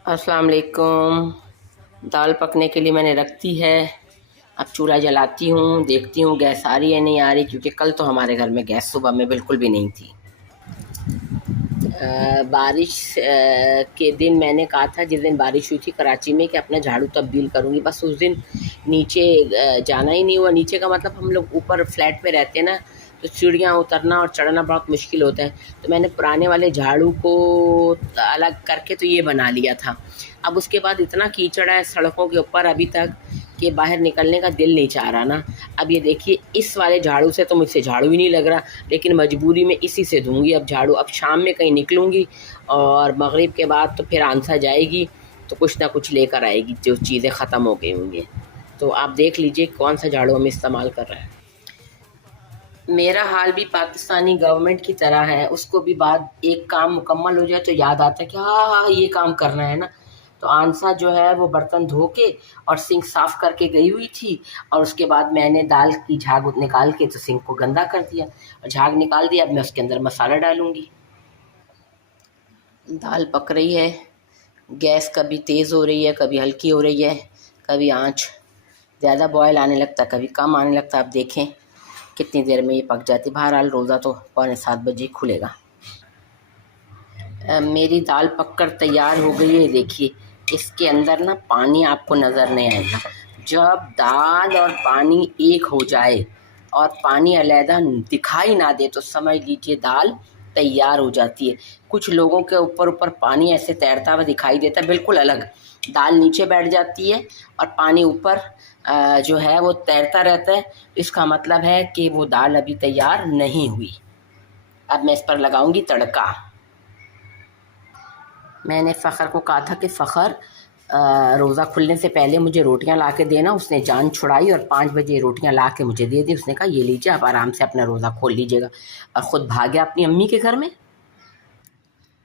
अस्सलाम वालेकुम। दाल पकने के लिए मैंने रख दी है। अब चूल्हा जलाती हूँ, देखती हूँ गैस आ रही है नहीं आ रही, क्योंकि कल तो हमारे घर में गैस सुबह में बिल्कुल भी नहीं थी। बारिश के दिन मैंने कहा था, जिस दिन बारिश हुई थी कराची में, कि अपना झाड़ू तब्दील करूँगी। बस उस दिन नीचे जाना ही नहीं हुआ। नीचे का मतलब हम लोग ऊपर फ्लैट में रहते हैं ना, तो सीढ़ियाँ उतरना और चढ़ना बहुत मुश्किल होता है। तो मैंने पुराने वाले झाड़ू को अलग करके तो ये बना लिया था। अब उसके बाद इतना कीचड़ है सड़कों के ऊपर अभी तक कि बाहर निकलने का दिल नहीं चाह रहा ना। अब ये देखिए, इस वाले झाड़ू से तो मुझसे झाड़ू ही नहीं लग रहा, लेकिन मजबूरी में इसी से दूंगी अब झाड़ू। अब शाम में कहीं निकलूंगी और मगरिब के बाद तो फिर आंसा जाएगी, तो कुछ ना कुछ लेकर आएगी जो चीज़ें ख़त्म हो गई होंगी। तो आप देख लीजिए कौन सा झाड़ू हम इस्तेमाल कर रहे हैं। मेरा हाल भी पाकिस्तानी गवर्नमेंट की तरह है। उसको भी बाद एक काम मुकम्मल हो जाए तो याद आता है कि हाँ हाँ ये काम करना है ना। तो आंसा जो है वो बर्तन धो के और सिंक साफ़ करके गई हुई थी, और उसके बाद मैंने दाल की झाग निकाल के तो सिंक को गंदा कर दिया और झाग निकाल दिया। अब मैं उसके अंदर मसाला डालूंगी। दाल पक रही है। गैस कभी तेज़ हो रही है, कभी हल्की हो रही है, कभी आँच ज़्यादा बॉयल आने लगता, कभी कम आने लगता। आप देखें कितनी देर में ये पक जाती। बहरहाल रोज़ा तो 6:45 खुलेगा। मेरी दाल पककर तैयार हो गई है। देखिए इसके अंदर ना पानी आपको नज़र नहीं आएगा। जब दाल और पानी एक हो जाए और पानी अलहदा दिखाई ना दे तो समझ लीजिए दाल तैयार हो जाती है। कुछ लोगों के ऊपर ऊपर पानी ऐसे तैरता हुआ दिखाई देता है, बिल्कुल अलग। दाल नीचे बैठ जाती है और पानी ऊपर जो है वो तैरता रहता है। इसका मतलब है कि वो दाल अभी तैयार नहीं हुई। अब मैं इस पर लगाऊंगी तड़का। मैंने फ़खर को कहा था कि फ़खर रोज़ा खुलने से पहले मुझे रोटियां ला के देना। उसने जान छुड़ाई और 5 बजे रोटियां ला के मुझे दे दी। उसने कहा ये लीजिए, आप आराम से अपना रोज़ा खोल लीजिएगा, और ख़ुद भाग गया अपनी अम्मी के घर में।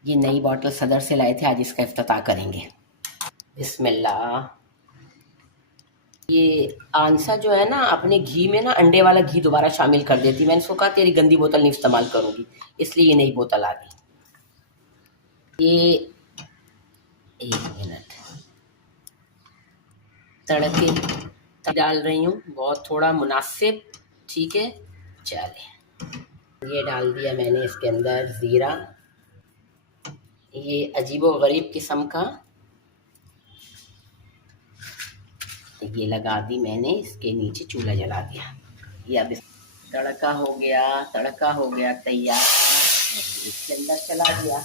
ये नई बॉटल सदर से लाए थे, आज इसका इफ्तिताह करेंगे। बिस्मिल्लाह। ये आंसा जो है ना, अपने घी में ना अंडे वाला घी दोबारा शामिल कर देती। मैंने उसको कहा तेरी गंदी बोतल नहीं इस्तेमाल करूँगी, इसलिए ये नई बोतल आ गई। ये 1 मिनट तड़के डाल रही हूँ, बहुत थोड़ा मुनासिब। ठीक है, चले। ये डाल दिया मैंने इसके अंदर ज़ीरा। ये अजीबो गरीब किस्म का ये लगा दी मैंने, इसके नीचे चूल्हा जला दिया। ये अब तड़का हो गया, तड़का हो गया तैयार। इसके अंदर चला दिया।